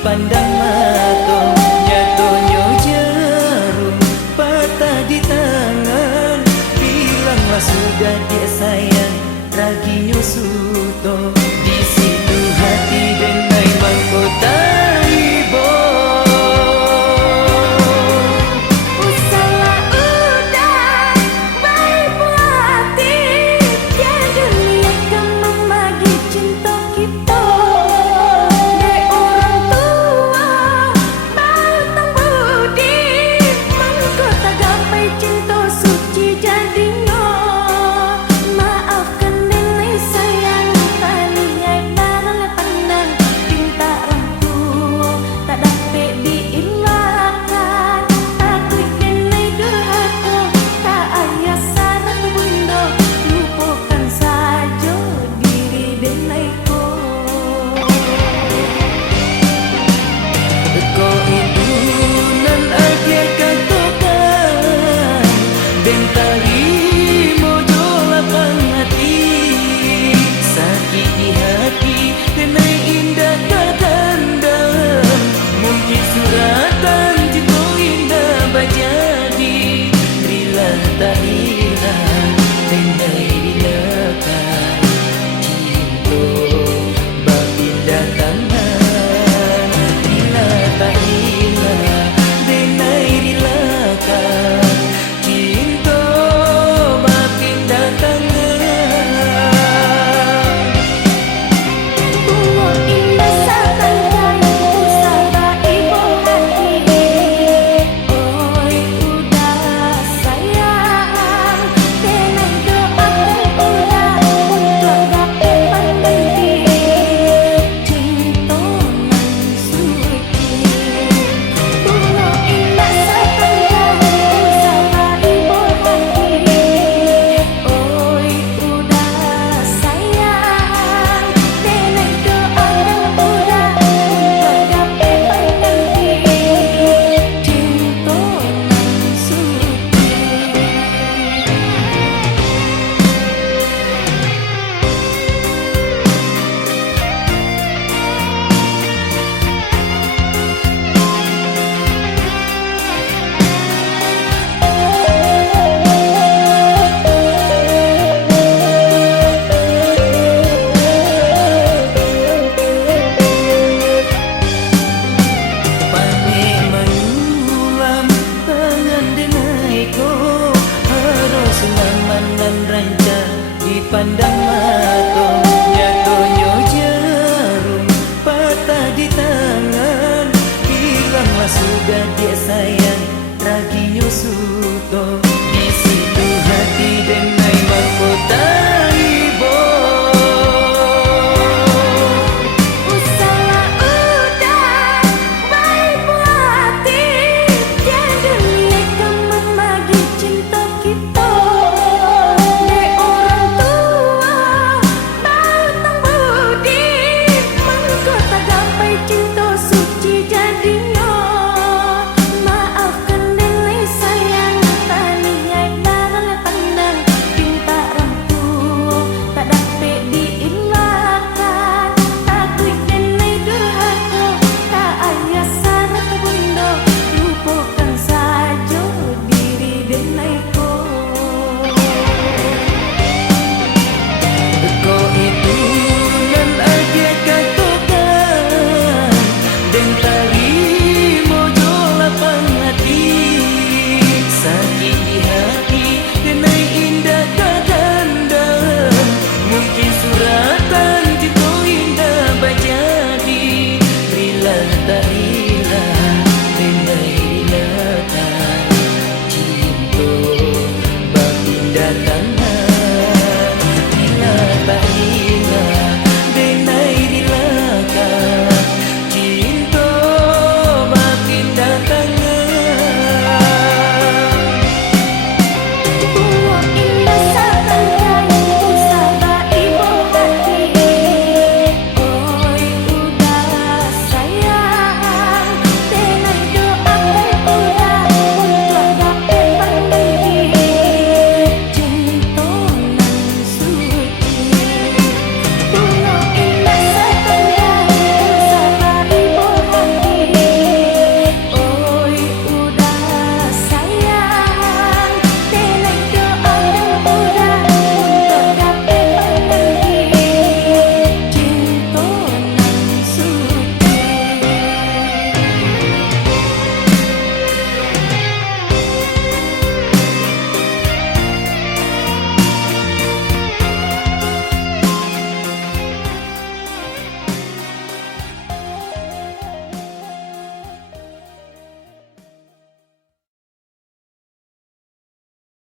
pandang mato nyatonyo jarum patah di tangan. Bilanglah sudah dia sayang raginyo suto. Di situ hati denai mahkota ibo. Usahlah udah baik buati, tiada lihat kamu bagi cinta kita. Dek orang tua batang budi, mahkota gapai cinta suci jadinya. Maafkan nenek sayang, taliai barang pandang pinta orang tua tak dapat dielakkan. Takut nenek durhaka, tak ayah saran bunda, lupakan saja diri nenek.